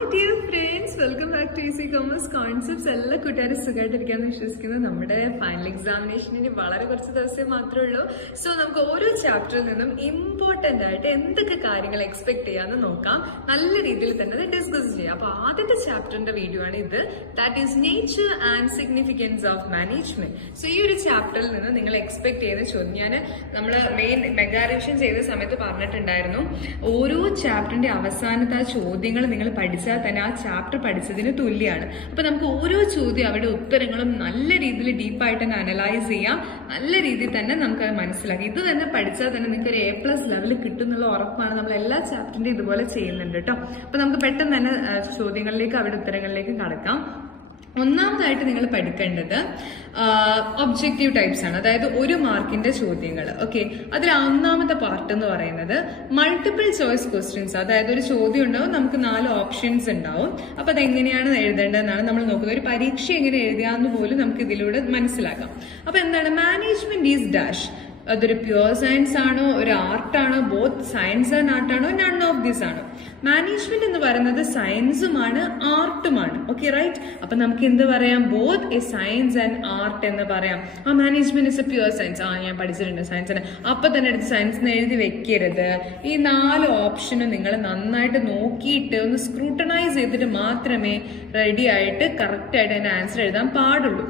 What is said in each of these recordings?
Dear friends, welcome back to easy commerce concepts. എല്ലാ കൂട്ടുകാരും സുഖമായിട്ടിരിക്കാന്ന് വിശ്വസിക്കുന്നു. നമ്മുടെ ഫൈനൽ എക്സാമിനേഷനിന് വളരെ കുറച്ച് ദിവസമേ മാത്രമേ ഉള്ളൂ. സോ നമുക്ക് ഓരോ ചാപ്റ്ററിൽ നിന്നും ഇമ്പോർട്ടന്റ് ആയിട്ട് എന്തൊക്കെ കാര്യങ്ങൾ എക്സ്പെക്ട് ചെയ്യാന്ന് നോക്കാം. നല്ല രീതിയിൽ തന്നെ അത് ഡിസ്കസ് ചെയ്യാം. അപ്പൊ ആദ്യത്തെ ചാപ്റ്ററിന്റെ വീഡിയോ ആണ് ഇത്. That is nature and significance of management. So ഈ ഒരു ചാപ്റ്ററിൽ നിന്ന് നിങ്ങൾ എക്സ്പെക്ട് ചെയ്യുന്ന ചോദ്യം ഞാൻ നമ്മള് മെയിൻ മെഗാ റിവിഷൻ ചെയ്ത സമയത്ത് പറഞ്ഞിട്ടുണ്ടായിരുന്നു. ഓരോ ചാപ്റ്ററിന്റെ അവസാനത്തെ ആ ചോദ്യങ്ങൾ നിങ്ങൾ പഠിച്ചാൽ തന്നെ ആ ചാപ്റ്റർ പഠിച്ചതിന് തുല്യമാണ്. അപ്പൊ നമുക്ക് ഓരോ ചോദ്യം അവരുടെ ഉത്തരങ്ങളും നല്ല രീതിയിൽ ഡീപ്പായിട്ട് തന്നെ അനലൈസ് ചെയ്യാം. നല്ല രീതിയിൽ തന്നെ നമുക്ക് അത് മനസ്സിലാക്കി. ഇത് തന്നെ പഠിച്ചാൽ തന്നെ നിങ്ങൾക്ക് ഒരു A+ ലെവൽ കിട്ടും എന്നുള്ള ഉറപ്പാണ്. നമ്മൾ എല്ലാ ചാപ്റ്ററിന്റെ ഇതുപോലെ ചെയ്യുന്നുണ്ട് കേട്ടോ. അപ്പൊ നമുക്ക് പെട്ടെന്ന് തന്നെ ചോദ്യങ്ങളിലേക്ക് അവരുടെ ഉത്തരങ്ങളിലേക്ക് കടക്കാം. ഒന്നാമതായിട്ട് നിങ്ങൾ പഠിക്കേണ്ടത് ഒബ്ജക്റ്റീവ് ടൈപ്സ് ആണ്. അതായത് 1 മാർക്കിന്റെ ചോദ്യങ്ങൾ. ഓക്കെ, അതിൽ ഒന്നാമത്തെ പാർട്ട് എന്ന് പറയുന്നത് മൾട്ടിപ്പിൾ ചോയ്സ് ക്വസ്റ്റ്യൻസ്. അതായത് ഒരു ചോദ്യം ഉണ്ടാവും, നമുക്ക് 4 ഓപ്ഷൻസ് ഉണ്ടാവും. അപ്പൊ അതെങ്ങനെയാണ് എഴുതേണ്ടതെന്നാണ് നമ്മൾ നോക്കുന്നത്. ഒരു പരീക്ഷ എങ്ങനെ എഴുതാന്ന് പോലും നമുക്ക് ഇതിലൂടെ മനസ്സിലാക്കാം. അപ്പൊ എന്താണ് മാനേജ്മെന്റ് ഈസ് ഡാഷ്? അതൊരു പ്യുവർ സയൻസ് ആണോ, ഒരു ആർട്ടാണോ, ബോത്ത് സയൻസ് ആൻഡ് ആർട്ടാണോ, നൺ ഓഫ് ദിസ് ആണോ? മാനേജ്മെന്റ് എന്ന് പറയുന്നത് സയൻസുമാണ് ആർട്ടുമാണ്. Okay, right? അപ്പൊ നമുക്ക് എന്ത് പറയാം? Both A science and art എന്ന് പറയാം. ആ management is A pure science. ഞാൻ പഠിച്ചിട്ടുണ്ട് സയൻസിന്. അപ്പൊ തന്നെ എടുത്ത് സയൻസിന് എഴുതി വെക്കരുത്. ഈ 4 ഓപ്ഷനും നിങ്ങൾ നന്നായിട്ട് നോക്കിയിട്ട് ഒന്ന് സ്ക്രൂട്ടനൈസ് ചെയ്തിട്ട് മാത്രമേ റെഡി ആയിട്ട് കറക്റ്റ് ആയിട്ട് അതിന്റെ ആൻസർ എഴുതാൻ പാടുള്ളൂ.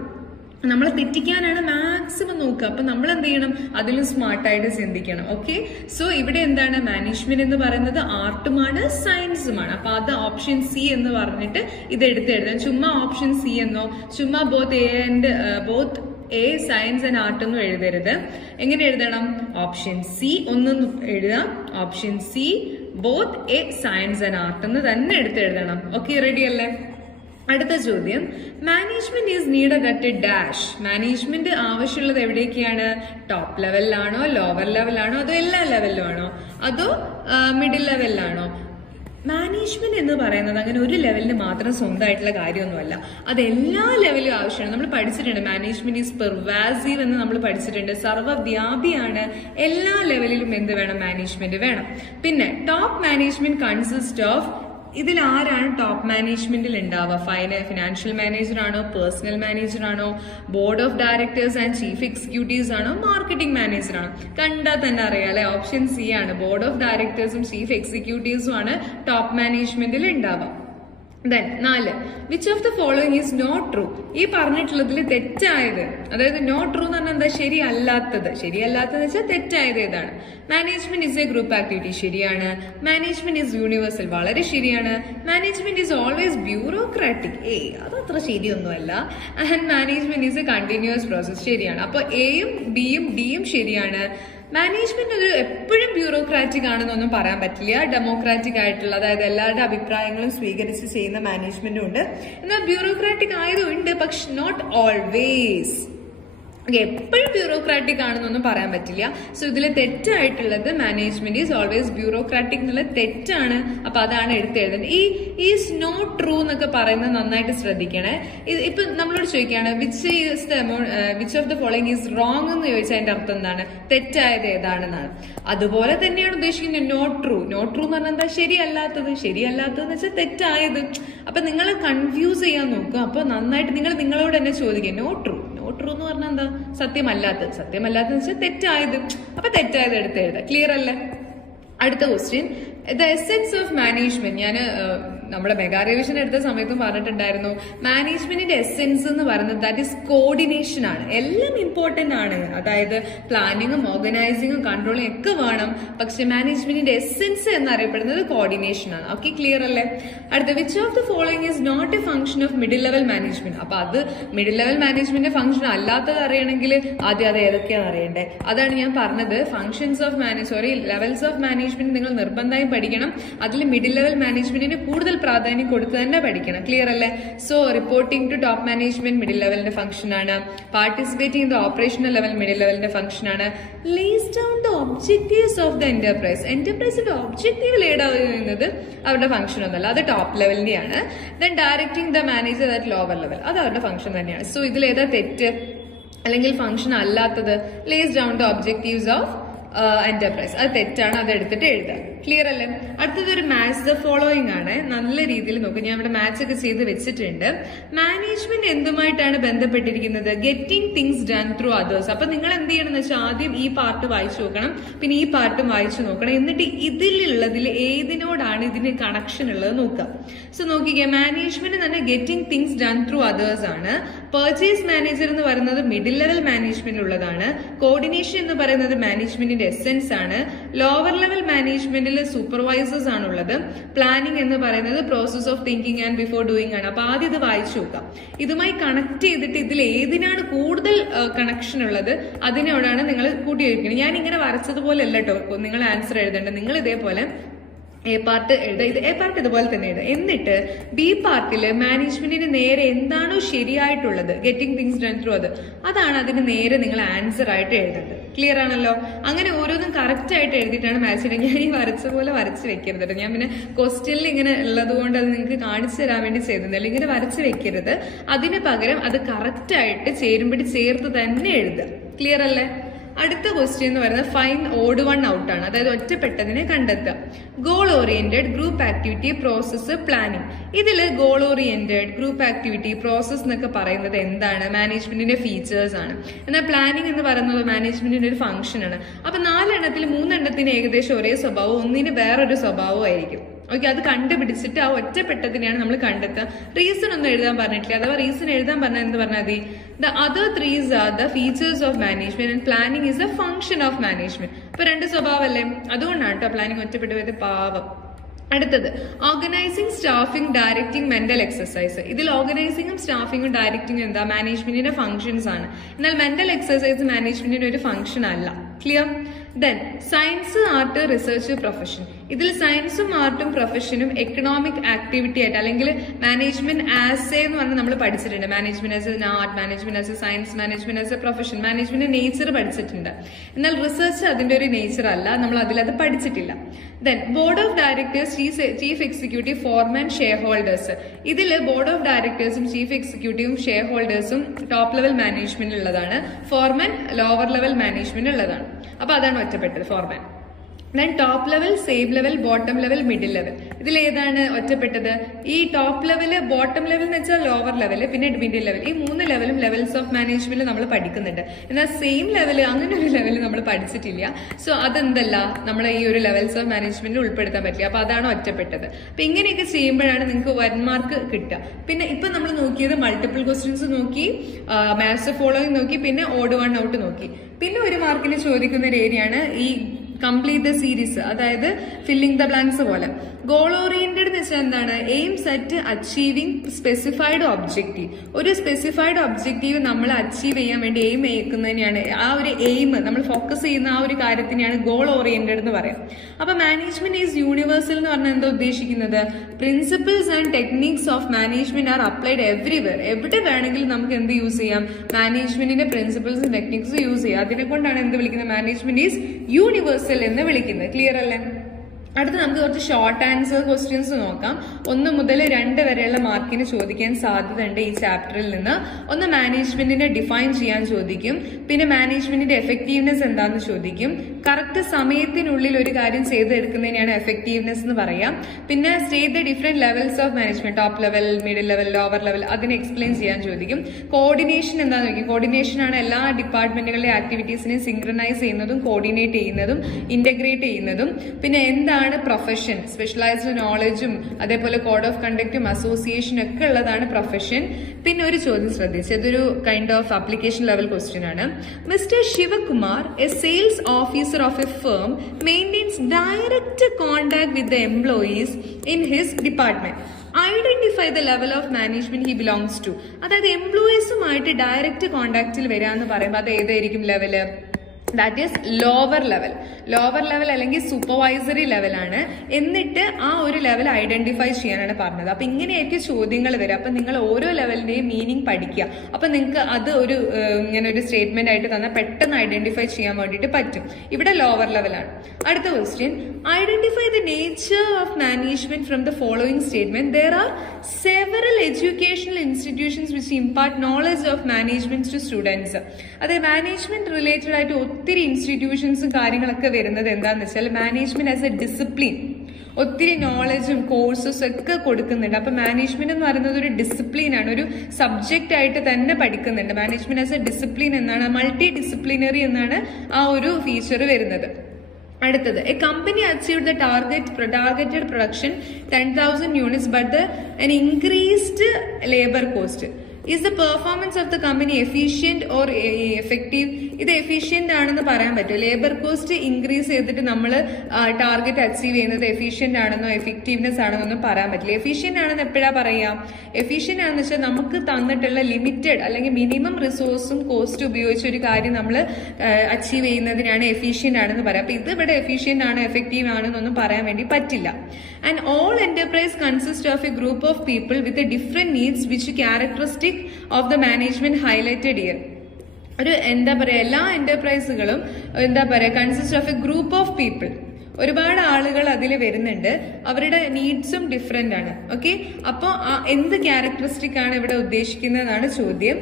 നമ്മളെ തെറ്റിക്കാനാണ് മാക്സിമം നോക്കുക. അപ്പൊ നമ്മൾ എന്ത് ചെയ്യണം? അതിലും സ്മാർട്ടായിട്ട് ചിന്തിക്കണം. ഓക്കെ, സോ ഇവിടെ എന്താണ്? മാനേജ്മെന്റ് എന്ന് പറയുന്നത് ആർട്ടുമാണ് സയൻസുമാണ്. അപ്പൊ അത് ഓപ്ഷൻ സി എന്ന് പറഞ്ഞിട്ട് ഇത് എടുത്ത് എഴുതാം. ചുമ്മാ ഓപ്ഷൻ സി എന്നോ ചുമ്മാ both A science and art ഒന്നും എഴുതരുത്. എങ്ങനെ എഴുതണം? ഓപ്ഷൻ സി ഒന്നും എഴുതാം. Option C both A science and art എന്ന് തന്നെ എടുത്ത് എഴുതണം. ഓക്കെ, റെഡി അല്ലേ? അടുത്ത ചോദ്യം, management is needed at dash. Management ആവശ്യമുള്ളത് എവിടേക്കാണ്? ടോപ്പ് ലെവലിലാണോ, ലോവർ ലെവലാണോ, അതോ എല്ലാ ലെവലിലും ആണോ, അതോ മിഡിൽ ലെവലിലാണോ? മാനേജ്മെന്റ് എന്ന് പറയുന്നത് അങ്ങനെ ഒരു ലെവലിന് മാത്രം സ്വന്തമായിട്ടുള്ള കാര്യമൊന്നുമല്ല. അത് എല്ലാ ലെവലിലും ആവശ്യമാണ്. നമ്മൾ പഠിച്ചിട്ടുണ്ട് മാനേജ്മെന്റ് ഈസ് പെർവാസീവ് എന്ന് നമ്മൾ പഠിച്ചിട്ടുണ്ട്. സർവ്വവ്യാപിയാണ്. എല്ലാ ലെവലിലും എന്ത് വേണം? മാനേജ്മെന്റ് വേണം. പിന്നെ ടോപ്പ് മാനേജ്മെന്റ് കൺസിസ്റ്റ് ഓഫ്, ഇതിൽ ആരാണ് ടോപ്പ് മാനേജ്മെന്റിൽ ഉണ്ടാവുക? ഫിനാൻഷ്യൽ മാനേജർ ആണോ, പേഴ്സണൽ മാനേജർ ആണോ, board of directors and chief executives ആണോ, മാർക്കറ്റിംഗ് മാനേജർ ആണോ? കണ്ടാൽ തന്നെ അറിയാം അല്ലെ? ഓപ്ഷൻ സി ആണ്. ബോർഡ് ഓഫ് ഡയറക്ടേഴ്സും ചീഫ് എക്സിക്യൂട്ടീവ്സും ആണ് ടോപ്പ് മാനേജ്മെന്റിൽ ഉണ്ടാവുക. Then 4, which of the following is not true? ഈ പറഞ്ഞിട്ടുള്ളതിൽ തെറ്റായത്, അതായത് നോട്ട് ട്രൂ എന്ന് പറഞ്ഞാൽ എന്താ? ശരിയല്ലാത്തത്. ശരിയല്ലാത്തത് വെച്ചാൽ തെറ്റായത് ഏതാണ്? Management is a group activity. ശരിയാണ്. Management is universal. വളരെ ശരിയാണ്. Management is always bureaucratic. അതത്ര ശരിയൊന്നുമല്ല. And management is a continuous process. ശരിയാണ്. അപ്പൊ എയും ബിയും ഡിയും ശരിയാണ്. മാനേജ്മെന്റ് ഒരു എപ്പോഴും ബ്യൂറോക്രാറ്റിക് ആണെന്നൊന്നും പറയാൻ പറ്റില്ല. ഡെമോക്രാറ്റിക് ആയിട്ടുള്ള, അതായത് എല്ലാവരുടെ അഭിപ്രായങ്ങളും സ്വീകരിച്ച് ചെയ്യുന്ന മാനേജ്മെന്റും ഉണ്ട്. എന്നാൽ ബ്യൂറോക്രാറ്റിക് ആയതും ഉണ്ട്, പക്ഷെ നോട്ട് ഓൾവേസ്. എപ്പോഴും ബ്യൂറോക്രാറ്റിക് ആണെന്നൊന്നും പറയാൻ പറ്റില്ല. സോ ഇതിൽ തെറ്റായിട്ടുള്ളത് മാനേജ്മെന്റ് ഈസ് ഓൾവേസ് ബ്യൂറോക്രാറ്റിക് എന്നുള്ളത് തെറ്റാണ്. അപ്പൊ അതാണ് എടുത്തെഴുതുന്നത്. ഈ ഈസ് നോട്ട് ട്രൂ എന്നൊക്കെ പറയുന്നത് നന്നായിട്ട് ശ്രദ്ധിക്കണേ. ഇപ്പൊ നമ്മളോട് ചോദിക്കുകയാണ് which of the following is wrong എന്ന് ചോദിച്ചാൽ അതിന്റെ അർത്ഥം എന്താണ്? തെറ്റായത് ഏതാണെന്നാണ്. അതുപോലെ തന്നെയാണ് ഉദ്ദേശിക്കുന്നത് നോട്ട് ട്രൂ. നോട്ട് ട്രൂ എന്ന് പറഞ്ഞാൽ എന്താ? ശരിയല്ലാത്തത്. ശരിയല്ലാത്തതെന്ന് വെച്ചാൽ തെറ്റായത്. അപ്പൊ നിങ്ങളെ കൺഫ്യൂസ് ചെയ്യാൻ നോക്കുക. അപ്പൊ നന്നായിട്ട് നിങ്ങളോട് തന്നെ ചോദിക്കുക നോട്ട് ട്രൂ. ട്രൂ എന്ന് പറഞ്ഞാൽ എന്താ? സത്യമല്ലാത്തത്. സത്യമല്ലാത്തതെന്ന് വെച്ചാൽ തെറ്റായത്. അപ്പൊ തെറ്റായത് എടുത്ത് എഴുതാം. ക്ലിയർ അല്ലേ? അടുത്ത question, the essence of management. ഞാൻ നമ്മുടെ മെഗാ റിവിഷൻ എടുത്ത സമയത്തും പറഞ്ഞിട്ടുണ്ടായിരുന്നു, മാനേജ്മെന്റിന്റെ എസെൻസ് എന്ന് പറയുന്നത് ദാറ്റ് ഈസ് കോർഡിനേഷൻ ആണ്. എല്ലാം ഇമ്പോർട്ടന്റ് ആണ്. അതായത് പ്ലാനിങ്ങും ഓർഗനൈസിങ്ങും കൺട്രോളിങ് ഒക്കെ വേണം. പക്ഷെ മാനേജ്മെന്റിന്റെ എസെൻസ് എന്നറിയപ്പെടുന്നത് കോർഡിനേഷൻ ആണ്. ഓക്കെ, ക്ലിയർ അല്ലേ? അടുത്ത, which of the following is not a function of middle level management. അപ്പൊ അത് മിഡിൽ ലെവൽ മാനേജ്മെന്റ് ഫംഗ്ഷൻ അല്ലാത്തത് അറിയണമെങ്കിൽ ആദ്യം അത് ഏതൊക്കെയാണ് അറിയണ്ടേ? അതാണ് ഞാൻ പറഞ്ഞത്. ലെവൽസ് ഓഫ് മാനേജ്മെന്റ് നിങ്ങൾ നിർബന്ധമായും പഠിക്കണം. അതിൽ മിഡിൽ ലെവൽ മാനേജ്മെന്റിന് കൂടുതൽ പ്രാധാന്യം കൊടുത്ത് തന്നെ പഠിക്കണം. ക്ലിയർ അല്ലേ? So reporting to top management middle ലെവലിന്റെ ഫംഗ്ഷൻ ആണ്. Participating in the operational level middle ലെവലിന്റെ ഫംഗ്ഷൻ ആണ്. Lays down the objectives of the enterprise. എന്റർപ്രൈസിന്റെ ഒബ്ജക്റ്റീവ് ലേഡ് ചെയ്യുന്നത് അവരുടെ ഫംഗ്ഷൻ ഒന്നല്ല, അത് ടോപ്പ് ലെവലിന്റെയാണ്. Then directing the manager at lower level, അത് അവരുടെ ഫംഗ്ഷൻ തന്നെയാണ്. സോ ഇതിൽ ഏതാ തെറ്റ് അല്ലെങ്കിൽ ഫംഗ്ഷൻ അല്ലാത്തത്? Lace down the objectives of enterprise. അത് തെറ്റാണ്. അത് എടുത്തിട്ട് എഴുതാം. ക്ലിയർ അല്ലേ? അടുത്തത് ഒരു മാത്സ് ദ ഫോളോയിങ് ആണ്. നല്ല രീതിയിൽ നോക്കും. ഞാൻ ഇവിടെ മാച്ച് ഒക്കെ ചെയ്ത് വെച്ചിട്ടുണ്ട്. മാനേജ്മെന്റ് എന്തുമായിട്ടാണ് ബന്ധപ്പെട്ടിരിക്കുന്നത്? Getting things done through others. അപ്പൊ നിങ്ങൾ എന്ത് ചെയ്യണം എന്ന് വെച്ചാൽ ആദ്യം ഈ പാർട്ട് വായിച്ചു നോക്കണം, പിന്നെ ഈ പാർട്ടും വായിച്ചു നോക്കണം. എന്നിട്ട് ഇതിലുള്ളതിൽ ഏതിനോടാണ് ഇതിന് കണക്ഷൻ ഉള്ളത് നോക്കുക. സോ നോക്കിക്കേ, മാനേജ്മെന്റ് തന്നെ getting things done through others ആണ്. പർച്ചേസ് മാനേജർ എന്ന് പറയുന്നത് മിഡിൽ ലെവൽ മാനേജ്മെന്റ് ഉള്ളതാണ്. കോർഡിനേഷൻ എന്ന് പറയുന്നത് മാനേജ്മെന്റിന്റെ എസെൻസ് ആണ്. ലോവർ ലെവൽ മാനേജ്മെന്റിൽ സൂപ്പർവൈസേഴ്സ് ആണുള്ളത്. പ്ലാനിംഗ് എന്ന് പറയുന്നത് process of thinking and before doing ആണ്. അപ്പൊ ആദ്യം ഇത് വായിച്ചു നോക്കാം. ഇതുമായി കണക്ട് ചെയ്തിട്ട് ഇതിൽ ഏതിനാണ് കൂടുതൽ കണക്ഷൻ ഉള്ളത് അതിനോടാണ് നിങ്ങൾ കൂട്ടി വയ്ക്കുന്നത്. ഞാൻ ഇങ്ങനെ വരച്ചതുപോലെ അല്ല കേട്ടോ നിങ്ങൾ ആൻസർ എഴുതേണ്ടത്. നിങ്ങൾ ഇതേപോലെ എ പാർട്ട് എഴുതുക, ഇത് എ പാർട്ട് ഇതുപോലെ തന്നെ എഴുതുക. എന്നിട്ട് ബി പാർട്ടില് മാനേജ്മെന്റിന് നേരെ എന്താണോ ശരിയായിട്ടുള്ളത്, ഗെറ്റിംഗ് തിങ്സ് ഡൺ ത്രൂ അതാണ് അതിന് നേരെ നിങ്ങൾ ആൻസർ ആയിട്ട് എഴുതേണ്ടത്. ക്ലിയർ ആണല്ലോ? അങ്ങനെ ഓരോന്നും കറക്റ്റ് ആയിട്ട് എഴുതിയിട്ടാണ് മാച്ച് ചെയ്യുന്നത്. ഞാൻ ഈ വരച്ച പോലെ വരച്ച് വെക്കരുത് കേട്ടോ. ഞാൻ പിന്നെ ക്വസ്റ്റ്യനിൽ ഇങ്ങനെ ഉള്ളത് കൊണ്ട് അത് നിങ്ങൾക്ക് കാണിച്ചു തരാൻ വേണ്ടി ചെയ്തതല്ല. ഇങ്ങനെ വരച്ച് വെക്കരുത്. അതിന് പകരം അത് കറക്റ്റ് ആയിട്ട് ചേരുമ്പടി ചേർത്ത് തന്നെ എഴുതുക. ക്ലിയർ അല്ലേ? അടുത്ത ക്വസ്റ്റ്യൻ എന്ന് പറയുന്നത് ഫൈൻ ഓഡ് വൺ ഔട്ട് ആണ്. അതായത് ഒറ്റപ്പെട്ടതിനെ കണ്ടെത്തുക. Goal oriented, group activity, process, planning. ഇതിൽ goal oriented, group activity, process എന്നൊക്കെ പറയുന്നത് എന്താണ്? മാനേജ്മെന്റിന്റെ ഫീച്ചേഴ്സ് ആണ്. എന്നാൽ പ്ലാനിങ് എന്ന് പറയുന്നത് മാനേജ്മെന്റിന്റെ ഒരു ഫംഗ്ഷൻ ആണ്. അപ്പൊ 4 എണ്ണത്തിൽ 3 എണ്ണത്തിന് ഏകദേശം ഒരേ സ്വഭാവവും ഒന്നിന് വേറൊരു സ്വഭാവവും ആയിരിക്കും. ഓക്കെ, അത് കണ്ടുപിടിച്ചിട്ട് ആ ഒറ്റപ്പെട്ടതിനെയാണ് നമ്മൾ കണ്ടെത്തുക. റീസൺ ഒന്നും എഴുതാൻ പറഞ്ഞിട്ടില്ല. അഥവാ റീസൺ എഴുതാൻ പറഞ്ഞാൽ എന്ത് പറഞ്ഞാൽ മതി? The other 3s are the features of management and planning is A function of management. അപ്പൊ 2 സ്വഭാവമല്ലേ? അതുകൊണ്ടാണ് കേട്ടോ പ്ലാനിംഗ് ഒറ്റപ്പെട്ടു പോയത്. പാവം. അടുത്തത് organising, staffing, directing, mental exercise. ഇതിൽ ഓർഗനൈസിംഗും സ്റ്റാഫിംഗും ഡയറക്റ്റിംഗും എന്താ? മാനേജ്മെന്റിന്റെ ഫംഗ്ഷൻസ് ആണ്. എന്നാൽ മെന്റൽ എക്സസൈസ് മാനേജ്മെന്റിന്റെ ഒരു ഫംഗ്ഷൻ അല്ല. Clear? Then science, art, research, profession. ഇതിൽ സയൻസും ആർട്ടും പ്രൊഫഷനും എക്കണോമിക് ആക്ടിവിറ്റി ആയിട്ട് അല്ലെങ്കിൽ മാനേജ്മെന്റ് ആസ് എന്ന് പറഞ്ഞാൽ നമ്മൾ പഠിച്ചിട്ടുണ്ട്. Management as A art, management as A science, management as A profession, management nature പഠിച്ചിട്ടുണ്ട്. എന്നാൽ റിസർച്ച് അതിന്റെ ഒരു നേച്ചർ അല്ല, നമ്മൾ അതിലത് പഠിച്ചിട്ടില്ല. Then board of directors, chief executive, foreman, shareholders. ഇതിൽ ബോർഡ് ഓഫ് ഡയറക്ടേഴ്സും ചീഫ് എക്സിക്യൂട്ടീവും ഷെയർ ഹോൾഡേഴ്സും ടോപ്പ് ലെവൽ മാനേജ്മെന്റ് ഉള്ളതാണ്. ഫോർമാൻ ലോവർ ലെവൽ മാനേജ്മെന്റ് ഉള്ളതാണ്. അപ്പൊ അതാണ് ഒറ്റപ്പെട്ടത്, foreman. Then top level, same level, bottom level, middle level. ഇതിൽ ഏതാണ് ഒറ്റപ്പെട്ടത്? ഈ ടോപ്പ് ലെവല്, ബോട്ടം ലെവൽ എന്ന് വെച്ചാൽ ലോവർ ലെവല്, പിന്നെ മിഡിൽ ലെവൽ. ഈ 3 ലെവലും ലെവൽസ് ഓഫ് മാനേജ്മെന്റ് നമ്മൾ പഠിക്കുന്നുണ്ട്. എന്നാൽ സെയിം ലെവല് അങ്ങനെ ഒരു ലെവല് നമ്മൾ പഠിച്ചിട്ടില്ല. സോ അതെന്തല്ല നമ്മൾ ഈ ഒരു ലെവൽസ് ഓഫ് മാനേജ്മെന്റിൽ ഉൾപ്പെടുത്താൻ പറ്റില്ല. അപ്പൊ അതാണ് ഒറ്റപ്പെട്ടത്. അപ്പൊ ഇങ്ങനെയൊക്കെ ചെയ്യുമ്പോഴാണ് നിങ്ങൾക്ക് 1 മാർക്ക് കിട്ടുക. പിന്നെ ഇപ്പൊ നമ്മൾ നോക്കിയത് മൾട്ടിപ്പിൾ ക്വസ്റ്റ്യൻസ് നോക്കി, മാത്സ് ഫോളോയിങ് നോക്കി, പിന്നെ ഓഡ് വൺ ഔട്ട് നോക്കി. പിന്നെ 1 മാർക്കിന് ചോദിക്കുന്ന ഒരു ഏരിയയാണ് ഈ കംപ്ലീറ്റ് ദ സീരീസ്, അതായത് ഫില്ലിംഗ് ദ ബ്ലാങ്ക്സ് പോലെ. ഗോൾ ഓറിയന്റഡ് എന്ന് വെച്ചാൽ എന്താണ്? Aim set achieving specified objective. ഒരു സ്പെസിഫൈഡ് ഒബ്ജക്റ്റീവ് നമ്മൾ അച്ചീവ് ചെയ്യാൻ വേണ്ടി എയിം വെക്കുന്നതിനെയാണ്, ആ ഒരു എയിം നമ്മൾ ഫോക്കസ് ചെയ്യുന്ന ആ ഒരു കാര്യത്തിനെയാണ് ഗോൾ ഓറിയന്റഡ് എന്ന് പറയാം. അപ്പൊ മാനേജ്മെന്റ് ഈസ് യൂണിവേഴ്സൽ എന്ന് പറഞ്ഞാൽ എന്താ ഉദ്ദേശിക്കുന്നത്? Principles and techniques of management R applied everywhere. എവിടെ വേണമെങ്കിലും നമുക്ക് എന്ത് യൂസ് ചെയ്യാം? മാനേജ്മെന്റിന്റെ പ്രിൻസിപ്പിൾസും ടെക്നിക്സും യൂസ് ചെയ്യാം. അതിനെ കൊണ്ടാണ് എന്ത് വിളിക്കുന്നത്? മാനേജ്മെന്റ് ഈസ് യൂണിവേഴ്സൽ എന്ന് വിളിക്കുന്നത്. ക്ലിയർ അല്ലേ? അടുത്ത് നമുക്ക് കുറച്ച് ഷോർട്ട് ആൻസർ ക്വസ്റ്റ്യൻസ് നോക്കാം. 1 മുതൽ 2 വരെയുള്ള മാർക്കിന് ചോദിക്കാൻ സാധ്യതയുണ്ട് ഈ ചാപ്റ്ററിൽ നിന്ന്. ഒന്ന് മാനേജ്മെന്റിനെ ഡിഫൈൻ ചെയ്യാൻ ചോദിക്കും, പിന്നെ മാനേജ്മെന്റിന്റെ എഫക്റ്റീവ്നെസ് എന്താണെന്ന് ചോദിക്കും. കറക്റ്റ് സമയത്തിനുള്ളിൽ ഒരു കാര്യം ചെയ്തെടുക്കുന്നതിനെയാണ് എഫക്റ്റീവ്നെസ് എന്ന് പറയാം. പിന്നെ state the different levels of management, top level, middle level, lower level, അതിനെ എക്സ്പ്ലെയിൻ ചെയ്യാൻ ചോദിക്കും. കോർഡിനേഷൻ എന്താണെന്ന് ചോദിക്കും. കോർഡിനേഷൻ ആണ് എല്ലാ ഡിപ്പാർട്ട്മെന്റുകളുടെ ആക്ടിവിറ്റീസിനെ സിങ്ക്രണൈസ് ചെയ്യുന്നതും കോർഡിനേറ്റ് ചെയ്യുന്നതും ഇന്റഗ്രേറ്റ് ചെയ്യുന്നതും. പിന്നെ എന്താണ് പ്രൊഫഷൻ? സ്പെഷ്യലൈസ്ഡ് നോളജും അതേപോലെ കോഡ് ഓഫ് കണ്ടക്റ്റും അസോസിയേഷനും ഒക്കെ ഉള്ളതാണ് പ്രൊഫഷൻ. പിന്നെ ഒരു ചോദ്യം ശ്രദ്ധിച്ചു, ഇതൊരു kind of application level question ആണ്. Mister Sivakumar, a sales officer of a firm, maintains direct contact with the employees in his department. Identify the level of management he belongs to. അതായത് എംപ്ലോയീസുമായിട്ട് ഡയറക്റ്റ് കോണ്ടാക്റ്റിൽ വരാന്ന് പറയുമ്പോൾ അത് ഏതായിരിക്കും level? That is lower level. Lower level അല്ലെങ്കിൽ supervisory ലെവലാണ്. എന്നിട്ട് ആ ഒരു ലെവൽ ഐഡന്റിഫൈ ചെയ്യാനാണ് പറഞ്ഞത്. അപ്പൊ ഇങ്ങനെയായിരിക്കും ചോദ്യങ്ങൾ വരിക. അപ്പൊ നിങ്ങൾ ഓരോ ലെവലിന്റെയും മീനിങ് പഠിക്കുക. അപ്പൊ നിങ്ങൾക്ക് അത് ഒരു ഇങ്ങനെ ഒരു സ്റ്റേറ്റ്മെന്റ് ആയിട്ട് തന്നാൽ പെട്ടെന്ന് ഐഡന്റിഫൈ ചെയ്യാൻ വേണ്ടിയിട്ട് പറ്റും. ഇവിടെ ലോവർ ലെവലാണ്. അടുത്ത question, identify the nature of management from the following statement. There are several educational institutions which impart knowledge of management to students. അതായത് മാനേജ്മെന്റ് റിലേറ്റഡ് ആയിട്ട് ഒത്തിരി ഇൻസ്റ്റിറ്റ്യൂഷൻസും കാര്യങ്ങളൊക്കെ വരുന്നത് എന്താണെന്ന് വെച്ചാൽ മാനേജ്മെന്റ് ആസ് എ ഡിസിപ്ലിൻ, ഒത്തിരി നോളജും കോഴ്സസും ഒക്കെ കൊടുക്കുന്നുണ്ട്. അപ്പൊ മാനേജ്മെന്റ് എന്ന് പറയുന്നത് ഒരു ഡിസിപ്ലിൻ ആണ്, ഒരു സബ്ജക്റ്റ് ആയിട്ട് തന്നെ പഠിക്കുന്നുണ്ട്. മാനേജ്മെന്റ് ആസ് എ ഡിസിപ്ലിൻ എന്നാണ്, മൾട്ടി ഡിസിപ്ലിനറി എന്നാണ് ആ ഒരു ഫീച്ചർ വരുന്നത്. അടുത്തത്, A company achieved the targeted production 10,000 units but an increased labor cost. Is the performance of the company efficient or effective? ഇത് എഫിഷ്യന്റ് ആണെന്ന് പറയാൻ പറ്റും. ലേബർ കോസ്റ്റ് ഇൻക്രീസ് ചെയ്തിട്ട് നമ്മൾ ടാർഗറ്റ് അച്ചീവ് ചെയ്യുന്നത് എഫിഷ്യന്റ് ആണെന്നോ എഫക്റ്റീവ്നെസ് ആണെന്നോ ഒന്നും പറയാൻ പറ്റില്ല. എഫിഷ്യന്റ് ആണെന്ന് എപ്പോഴാ പറയാം? എഫിഷ്യന്റ് ആണെന്ന് വെച്ചാൽ നമുക്ക് തന്നിട്ടുള്ള ലിമിറ്റഡ് അല്ലെങ്കിൽ മിനിമം റിസോഴ്സും കോസ്റ്റ് ഉപയോഗിച്ച ഒരു കാര്യം നമ്മൾ അച്ചീവ് ചെയ്യുന്നതിനാണ് എഫിഷ്യന്റ് ആണെന്ന് പറയാം. അപ്പൊ ഇത് ഇവിടെ എഫിഷ്യന്റ് ആണ് എഫക്റ്റീവ് ആണെന്നൊന്നും പറയാൻ വേണ്ടി പറ്റില്ല. And all enterprise consist of A group of people with different needs which characteristic of the management highlighted here. ഒരു എന്താ പറയാ, എല്ലാ എന്റർപ്രൈസുകളും എന്താ പറയാ consist of A group of people. ഒരുപാട് ആളുകൾ അതിൽ വരുന്നുണ്ട്, അവരുടെ നീഡ്സും ഡിഫറെന്റ് ആണ്. ഓക്കെ, അപ്പോൾ എന്ത് ക്യാരക്ടറിസ്റ്റിക് ആണ് ഇവിടെ ഉദ്ദേശിക്കുന്നതാണ് ചോദ്യം.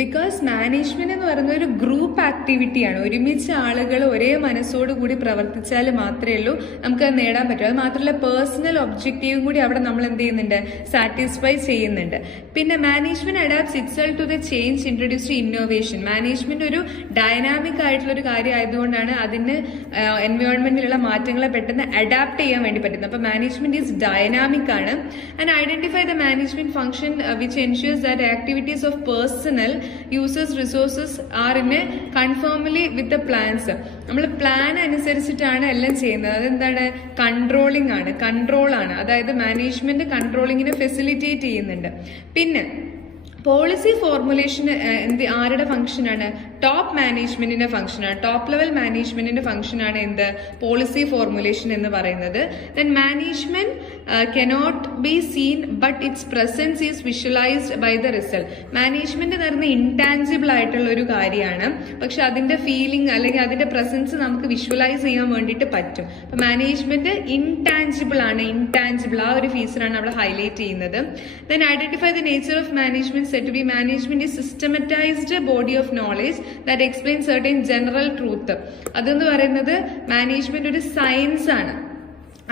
ബിക്കോസ് മാനേജ്മെന്റ് എന്ന് പറയുന്നത് ഒരു ഗ്രൂപ്പ് ആക്ടിവിറ്റിയാണ്. ഒരുമിച്ച് ആളുകൾ ഒരേ മനസ്സോടുകൂടി പ്രവർത്തിച്ചാൽ മാത്രമേ ഉള്ളൂ നമുക്ക് അത് നേടാൻ പറ്റൂ. അത് മാത്രമല്ല പേഴ്സണൽ ഒബ്ജക്റ്റീവും കൂടി അവിടെ നമ്മൾ എന്ത് ചെയ്യുന്നുണ്ട്, സാറ്റിസ്ഫൈ ചെയ്യുന്നുണ്ട്. പിന്നെ management adapts itself to the change introduce to innovation. Management ഒരു ഡൈനാമിക് ആയിട്ടുള്ള ഒരു കാര്യം ആയതുകൊണ്ടാണ് അതിന് എൻവയോൺമെന്റിലുള്ള മാറ്റങ്ങളെ പെട്ടെന്ന് അഡാപ്റ്റ് ചെയ്യാൻ വേണ്ടി പറ്റുന്നത്. അപ്പൊ മാനേജ്മെന്റ് ഈസ് ഡൈനാമിക് ആണ്. And identify the management function which ensures that activities of personnel users resources are in a conformity with the plans. നമ്മൾ പ്ലാൻ അനുസരിച്ചിട്ടാണ് എല്ലാം ചെയ്യുന്നത്. അതെന്താണ്? കൺട്രോളിംഗ് ആണ്, കൺട്രോൾ ആണ്. അതായത് മാനേജ്മെന്റ് കൺട്രോളിങ്ങിനെ ഫെസിലിറ്റേറ്റ് ചെയ്യുന്നുണ്ട്. പിന്നെ പോളിസി ഫോർമുലേഷൻ ആരുടെ ഫംഗ്ഷനാണ്? ടോപ്പ് മാനേജ്മെന്റിന്റെ ഫംഗ്ഷനാണ്. ടോപ്പ് ലെവൽ മാനേജ്മെന്റിന്റെ ഫംഗ്ഷനാണ് എന്ത്? പോളിസി ഫോർമുലേഷൻ എന്ന് പറയുന്നത്. Then management cannot be seen but its presence is visualised by the result. Management എന്ന് പറയുന്നത് ഇൻടാഞ്ചിബിൾ ആയിട്ടുള്ള ഒരു കാര്യമാണ്, പക്ഷെ അതിന്റെ ഫീലിംഗ് അല്ലെങ്കിൽ അതിന്റെ പ്രസൻസ് നമുക്ക് വിഷ്വലൈസ് ചെയ്യാൻ വേണ്ടിയിട്ട് പറ്റും. അപ്പൊ മാനേജ്മെന്റ് ഇൻടാഞ്ചിബിൾ ആണ്, ഇൻടാഞ്ചിബിൾ ആ ഒരു ഫീച്ചറാണ് അവിടെ ഹൈലൈറ്റ് ചെയ്യുന്നത്. Then identify the nature of management. Said to be management is systematized body of knowledge that explains certain general truth. അതെന്ന് പറയുന്നത് മാനേജ്മെന്റ് ഒരു സയൻസ് ആണ്,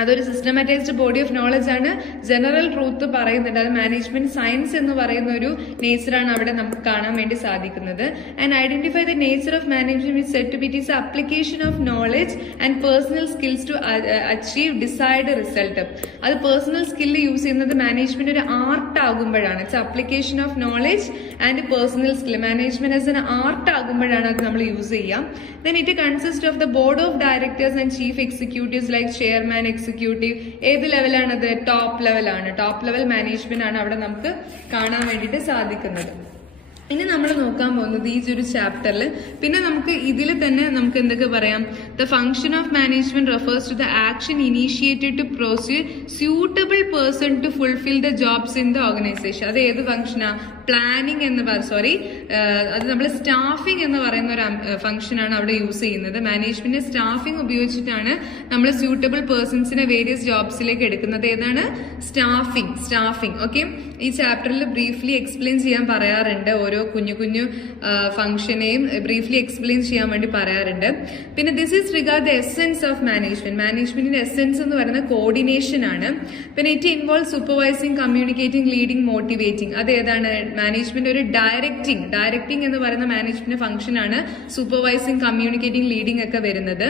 അതൊരു സിസ്റ്റമാറ്റൈസ്ഡ് ബോഡി ഓഫ് നോളജ് ആണ്. ജനറൽ ട്രൂത്ത് പറയുന്നുണ്ട്. അത് മാനേജ്മെന്റ് സയൻസ് എന്ന് പറയുന്ന ഒരു നേച്ചറാണ് അവിടെ നമുക്ക് കാണാൻ വേണ്ടി സാധിക്കുന്നത്. And identify the nature of management which set to be is application of knowledge and personal skills to achieve desired result. അത് പേഴ്സണൽ സ്കില്ല് യൂസ് ചെയ്യുന്നത് മാനേജ്മെന്റ് ഒരു ആർട്ട് ആകുമ്പോഴാണ്. Its application of knowledge and personal skill. Management as an art ആകുമ്പോഴാണ് അത് നമ്മൾ use ചെയ്യാം. Then it consist of the board of directors and chief executives like chairman, executive. ഏത് ലെവലാണത്? Top ലെവലാണ്. ടോപ്പ് ലെവൽ മാനേജ്മെന്റ് ആണ് അവിടെ നമുക്ക് കാണാൻ വേണ്ടിയിട്ട് സാധിക്കുന്നത്. ഇനി നമ്മൾ നോക്കാൻ പോകുന്നത് ഈ ഒരു ചാപ്റ്ററിൽ പിന്നെ നമുക്ക് ഇതിൽ തന്നെ നമുക്ക് എന്തൊക്കെ പറയാം? The function of management refers to the action initiated to proceed suitable person to fulfil the jobs in the organisation. അത് ഏത് ഫംഗ്ഷനാ? പ്ലാനിങ് എന്ന് അത് നമ്മൾ സ്റ്റാഫിംഗ് എന്ന് പറയുന്ന ഒരു ഫംഗ്ഷനാണ് അവിടെ യൂസ് ചെയ്യുന്നത്. മാനേജ്മെന്റ് സ്റ്റാഫിംഗ് ഉപയോഗിച്ചിട്ടാണ് നമ്മൾ സ്യൂട്ടബിൾ പേഴ്സൺസിനെ വേരിയസ് ജോബ്സിലേക്ക് എടുക്കുന്നത്. ഏതാണ്? സ്റ്റാഫിംഗ്. ഓക്കെ, ഈ ചാപ്റ്ററിൽ ബ്രീഫ്ലി എക്സ്പ്ലെയിൻ ചെയ്യാൻ പറയാറുണ്ട്. ഓരോ കുഞ്ഞു കുഞ്ഞു ഫംഗ്ഷനെയും ബ്രീഫ്ലി എക്സ്പ്ലെയിൻ ചെയ്യാൻ വേണ്ടി പറയാറുണ്ട്. പിന്നെ this is regard the essence of management. മാനേജ്മെന്റിന്റെ എസെൻസ് എന്ന് പറയുന്നത് കോർഡിനേഷൻ ആണ്. പിന്നെ it involve supervising, communicating, leading, motivating. അത് ഏതാണ്? മാനേജ്മെന്റ് ഒരു ഡയറക്ടിംഗ് എന്ന് പറയുന്ന മാനേജ്മെന്റ് ഫംഗ്ഷൻ ആണ്. സൂപ്പർവൈസിംഗ്, കമ്മ്യൂണിക്കേറ്റിംഗ്, ലീഡിംഗ് ഒക്കെ വരുന്നത്.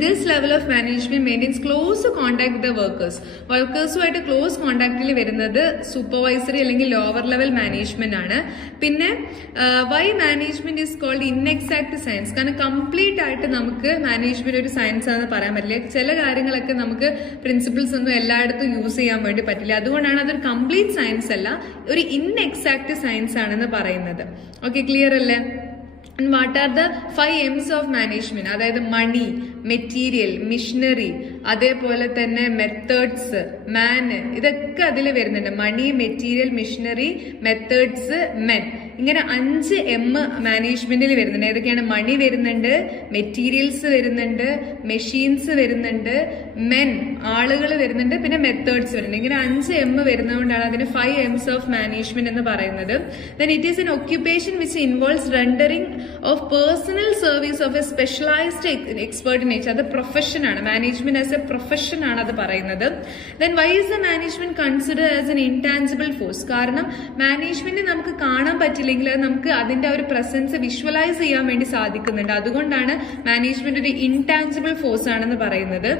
This level of management maintains close contact with the workers. വർക്കേഴ്സുമായിട്ട് ക്ലോസ് കോണ്ടാക്റ്റിൽ വരുന്നത് സൂപ്പർവൈസറി അല്ലെങ്കിൽ ലോവർ ലെവൽ മാനേജ്മെന്റ് ആണ്. പിന്നെ why management is called inexact science? കാരണം കംപ്ലീറ്റ് ആയിട്ട് നമുക്ക് മാനേജ്മെന്റ് ഒരു സയൻസ് ആണെന്ന് പറയാൻ പറ്റില്ല. ചില കാര്യങ്ങളൊക്കെ നമുക്ക് പ്രിൻസിപ്പിൾസ് ഒന്നും എല്ലായിടത്തും യൂസ് ചെയ്യാൻ വേണ്ടി പറ്റില്ല. അതുകൊണ്ടാണ് അതൊരു കംപ്ലീറ്റ് സയൻസ് അല്ല, ഒരു ഇൻഎക്സാക്ട് സയൻസ് ആണെന്ന് പറയുന്നത്. ഓക്കെ, ക്ലിയർ അല്ലേ? And what are the 5 M's of management? അതായത് മണി, മെറ്റീരിയൽ, മിഷനറി, അതേപോലെ തന്നെ മെത്തേഡ്സ്, മാൻ, ഇതൊക്കെ അതിൽ വരുന്നുണ്ട്. മണി, മെറ്റീരിയൽ, മിഷനറി, മെത്തേഡ്സ്, മെൻ. ഇങ്ങനെ 5 M മാനേജ്മെന്റിൽ വരുന്നുണ്ട്. ഏതൊക്കെയാണ്? മണി വരുന്നുണ്ട്, മെറ്റീരിയൽസ് വരുന്നുണ്ട്, മെഷീൻസ് വരുന്നുണ്ട്, മെൻ ആളുകൾ വരുന്നുണ്ട്, പിന്നെ മെത്തേഡ്സ് വരുന്നുണ്ട്. ഇങ്ങനെ 5 M വരുന്നതുകൊണ്ടാണ് അതിന് 5 M's ഓഫ് മാനേജ്മെന്റ് എന്ന് പറയുന്നത്. Then it is an occupation which involves rendering of personal service of a specialized expert in nature. അത് പ്രൊഫഷൻ ആണ്. മാനേജ്മെന്റ് ആസ് എ പ്രൊഫഷൻ ആണ് അത് പറയുന്നത്. Then why is the management considered as an intangible force? കാരണം management നമുക്ക് കാണാൻ പറ്റില്ലെങ്കിൽ നമുക്ക് അതിന്റെ ഒരു പ്രസൻസ് വിഷ്വലൈസ് ചെയ്യാൻ വേണ്ടി സാധിക്കുന്നുണ്ട്. അതുകൊണ്ടാണ് മാനേജ്മെന്റ് ഒരു ഇൻടാഞ്ചിബിൾ ഫോഴ്സ് ആണെന്ന് പറയുന്നത്.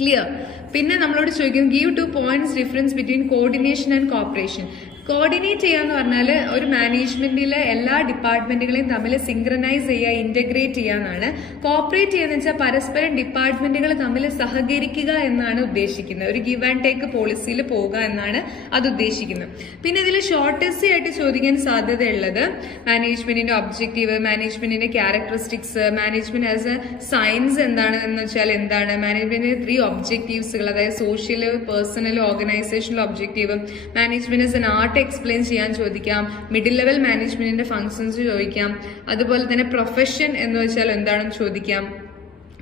ക്ലിയർ? പിന്നെ നമ്മളോട് ചോദിക്കും give 2 points difference between coordination and cooperation. Coordinate ചെയ്യാന്ന് പറഞ്ഞാൽ ഒരു മാനേജ്മെന്റിലെ എല്ലാ ഡിപ്പാർട്ട്മെന്റുകളെയും തമ്മിൽ സിങ്ക്രനൈസ് ചെയ്യുക, ഇന്റഗ്രേറ്റ് ചെയ്യാന്നാണ്. കോപ്പറേറ്റ് ചെയ്യാന്ന് വെച്ചാൽ പരസ്പരം ഡിപ്പാർട്ട്മെന്റുകൾ തമ്മിൽ സഹകരിക്കുക എന്നാണ് ഉദ്ദേശിക്കുന്നത്. ഒരു ഗിവ് ആൻഡ് ടേക്ക് പോളിസിയിൽ പോവുക എന്നാണ് അത് ഉദ്ദേശിക്കുന്നത്. പിന്നെ ഇതിൽ ഷോർട്ടസ്റ്റ് ആയിട്ട് ചോദിക്കാൻ സാധ്യതയുള്ളത് മാനേജ്മെന്റിന്റെ ഒബ്ജക്റ്റീവ്, മാനേജ്മെന്റിന്റെ characteristics, management as A science എന്താണെന്ന് വെച്ചാൽ എന്താണ്, മാനേജ്മെന്റിന്റെ 3 ഒബ്ജക്റ്റീവ്സുകൾ, അതായത് social, personal, organisational objective, management as an art explain ചെയ്യാൻ ചോദിക്കാം, മിഡിൽ ലെവൽ മാനേജ്മെന്റിന്റെ ഫംഗ്ഷൻസ് ചോദിക്കാം, അതുപോലെ തന്നെ പ്രൊഫഷൻ എന്ന് വെച്ചാൽ എന്താണെന്ന് ചോദിക്കാം.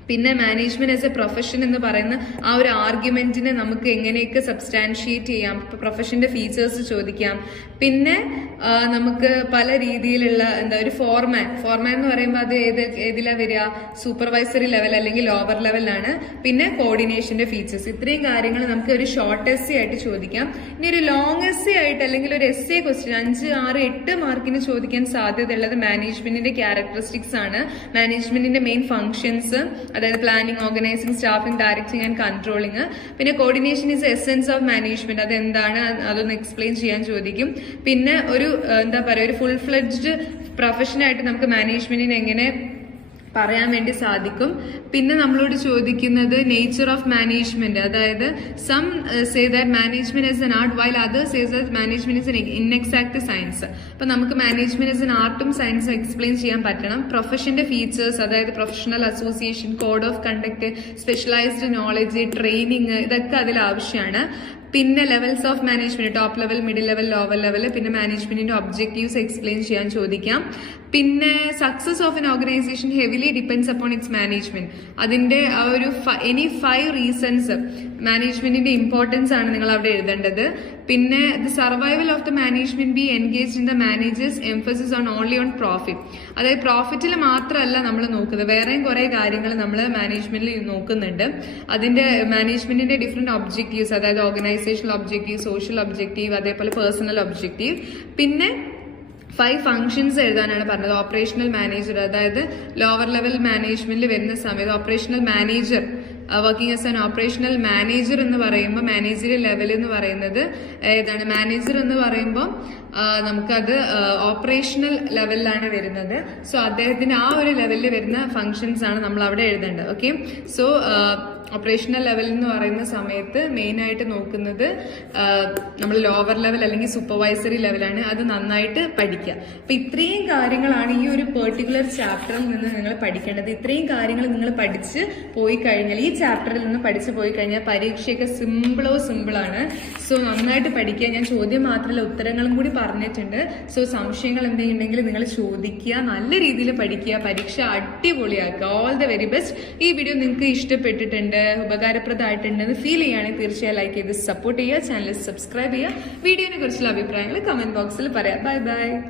പിന്നെ മാനേജ്മെന്റ് ആസ് എ പ്രൊഫഷൻ എന്ന് പറയുന്ന ആ ഒരു ആർഗ്യുമെന്റിനെ നമുക്ക് എങ്ങനെയൊക്കെ സബ്സ്റ്റാൻഷിയേറ്റ് ചെയ്യാം, പ്രൊഫഷന്റെ ഫീച്ചേഴ്സ് ചോദിക്കാം. പിന്നെ നമുക്ക് പല രീതിയിലുള്ള ഒരു ഫോർമാൻ എന്ന് പറയുമ്പോൾ അത് ഏതിലാ വരിക? സൂപ്പർവൈസറി ലെവൽ അല്ലെങ്കിൽ ലോവർ ലെവലാണ്. പിന്നെ കോർഡിനേഷന്റെ ഫീച്ചേഴ്സ്. ഇത്രയും കാര്യങ്ങൾ നമുക്ക് ഒരു ഷോർട്ട് എസ്സേ ആയിട്ട് ചോദിക്കാം. ഇനി ഒരു ലോങ് എസ്സേ ആയിട്ട് അല്ലെങ്കിൽ ഒരു എസ്സേ ക്വസ്റ്റ്യൻ 5, 6, 8 മാർക്കിന് ചോദിക്കാൻ സാധ്യതയുള്ളത് മാനേജ്മെന്റിന്റെ ക്യാരക്ടറിസ്റ്റിക്സ് ആണ്, മാനേജ്മെന്റിന്റെ മെയിൻ ഫംഗ്ഷൻസ്, അതായത് planning, organising, staffing, directing and controlling. പിന്നെ coordination is essence of management, അത് എന്താണ് അതൊന്ന് എക്സ്പ്ലെയിൻ ചെയ്യാൻ ചോദിക്കും. പിന്നെ ഒരു ഒരു ഫുൾ ഫ്ലെഡ്ജ്ഡ് പ്രൊഫഷനായിട്ട് നമുക്ക് മാനേജ്മെന്റിനെ എങ്ങനെ പറയാൻ വേണ്ടി സാധിക്കും. പിന്നെ നമ്മളോട് ചോദിക്കുന്നത് നേച്ചർ ഓഫ് മാനേജ്മെന്റ്, അതായത് some say that management is an art while others say that management is an inexact science. അപ്പൊ നമുക്ക് മാനേജ്മെന്റ് ഈസ് എൻ ആർട്ടും സയൻസും എക്സ്പ്ലെയിൻ ചെയ്യാൻ പറ്റണം. പ്രൊഫഷന്റെ ഫീച്ചേഴ്സ്, അതായത് professional association, code of conduct, specialised knowledge, training, ഇതൊക്കെ അതിൽ ആവശ്യമാണ്. പിന്നെ levels of management, top level, middle level, lower level. പിന്നെ മാനേജ്മെന്റിന്റെ ഒബ്ജക്റ്റീവ്സ് എക്സ്പ്ലെയിൻ ചെയ്യാൻ ചോദിക്കാം. പിന്നെ success of N organisation heavily depends upon it's management. അതിന്റെ ആ ഒരു എനി 5 റീസൺസ് മാനേജ്മെന്റിന്റെ ഇമ്പോർട്ടൻസ് ആണ് നിങ്ങൾ അവിടെ എഴുതേണ്ടത്. പിന്നെ the survival of the management B engaged in the managers emphasis on only on profit. അതായത് പ്രോഫിറ്റിൽ മാത്രമല്ല നമ്മൾ നോക്കുന്നത്, വേറെയും കുറെ കാര്യങ്ങൾ നമ്മൾ മാനേജ്മെന്റിൽ നോക്കുന്നുണ്ട്. അതിന്റെ മാനേജ്മെന്റിന്റെ ഡിഫറെന്റ് ഒബ്ജക്റ്റീവ്സ്, അതായത് ഓർഗനൈസേഷണൽ ഒബ്ജക്റ്റീവ്, സോഷ്യൽ ഒബ്ജക്റ്റീവ്, അതേപോലെ പേഴ്സണൽ ഒബ്ജക്റ്റീവ്. പിന്നെ 5 ഫംഗ്ഷൻസ് എഴുതാനാണ് പറഞ്ഞത്. ഓപ്പറേഷണൽ മാനേജർ, അതായത് ലോവർ ലെവൽ മാനേജ്മെന്റിൽ വരുന്ന സമയത്ത് operational manager, working as an operational manager എന്ന് പറയുമ്പോൾ മാനേജറിയൽ ലെവൽ എന്ന് പറയുന്നത് ഏതാണ്? മാനേജർ എന്ന് പറയുമ്പോൾ നമുക്കത് ഓപ്പറേഷണൽ ലെവലിലാണ് വരുന്നത്. സോ അദ്ദേഹത്തിന്റെ ആ ഒരു ലെവലിൽ വരുന്ന ഫംഗ്ഷൻസ് ആണ് നമ്മൾ അവിടെ എഴുതേണ്ടത്. ഓക്കെ, സോ ഓപ്പറേഷണൽ ലെവൽ എന്ന് പറയുന്ന സമയത്ത് മെയിൻ ആയിട്ട് നോക്കുന്നത് നമ്മൾ ലോവർ ലെവൽ അല്ലെങ്കിൽ സൂപ്പർവൈസറി ലെവലാണ്. അത് നന്നായിട്ട് പഠിക്കുക. അപ്പൊ ഇത്രയും കാര്യങ്ങളാണ് ഈ ഒരു പെർട്ടിക്കുലർ ചാപ്റ്ററിൽ നിന്ന് നിങ്ങൾ പഠിക്കേണ്ടത്. ഇത്രയും കാര്യങ്ങൾ നിങ്ങൾ പഠിച്ച് പോയി കഴിഞ്ഞാൽ, ഈ ചാപ്റ്ററിൽ നിന്ന് പഠിച്ചു പോയി കഴിഞ്ഞാൽ പരീക്ഷയൊക്കെ സിമ്പിളാണ്. സോ നന്നായിട്ട് പഠിക്കുക. ഞാൻ ചോദ്യം മാത്രമല്ല ഉത്തരങ്ങളും കൂടി പറഞ്ഞിട്ടുണ്ട്. സോ സംശയങ്ങൾ എന്തെങ്കിലും ഉണ്ടെങ്കിൽ നിങ്ങൾ ചോദിക്കുക, നല്ല രീതിയിൽ പഠിക്കുക, പരീക്ഷ അടിപൊളിയാക്കുക. All the very best. ഈ വീഡിയോ നിങ്ങൾക്ക് ഇഷ്ടപ്പെട്ടിട്ടുണ്ട്, ഉപകാരപ്രദമായിട്ടുണ്ടെന്ന് ഫീൽ ചെയ്യുകയാണെങ്കിൽ തീർച്ചയായും ലൈക്ക് ചെയ്ത് സപ്പോർട്ട് ചെയ്യുക, ചാനൽ സബ്സ്ക്രൈബ് ചെയ്യുക. വീഡിയോനെ കുറിച്ചുള്ള അഭിപ്രായങ്ങൾ കമന്റ് ബോക്സിൽ പറയാം. Bye bye.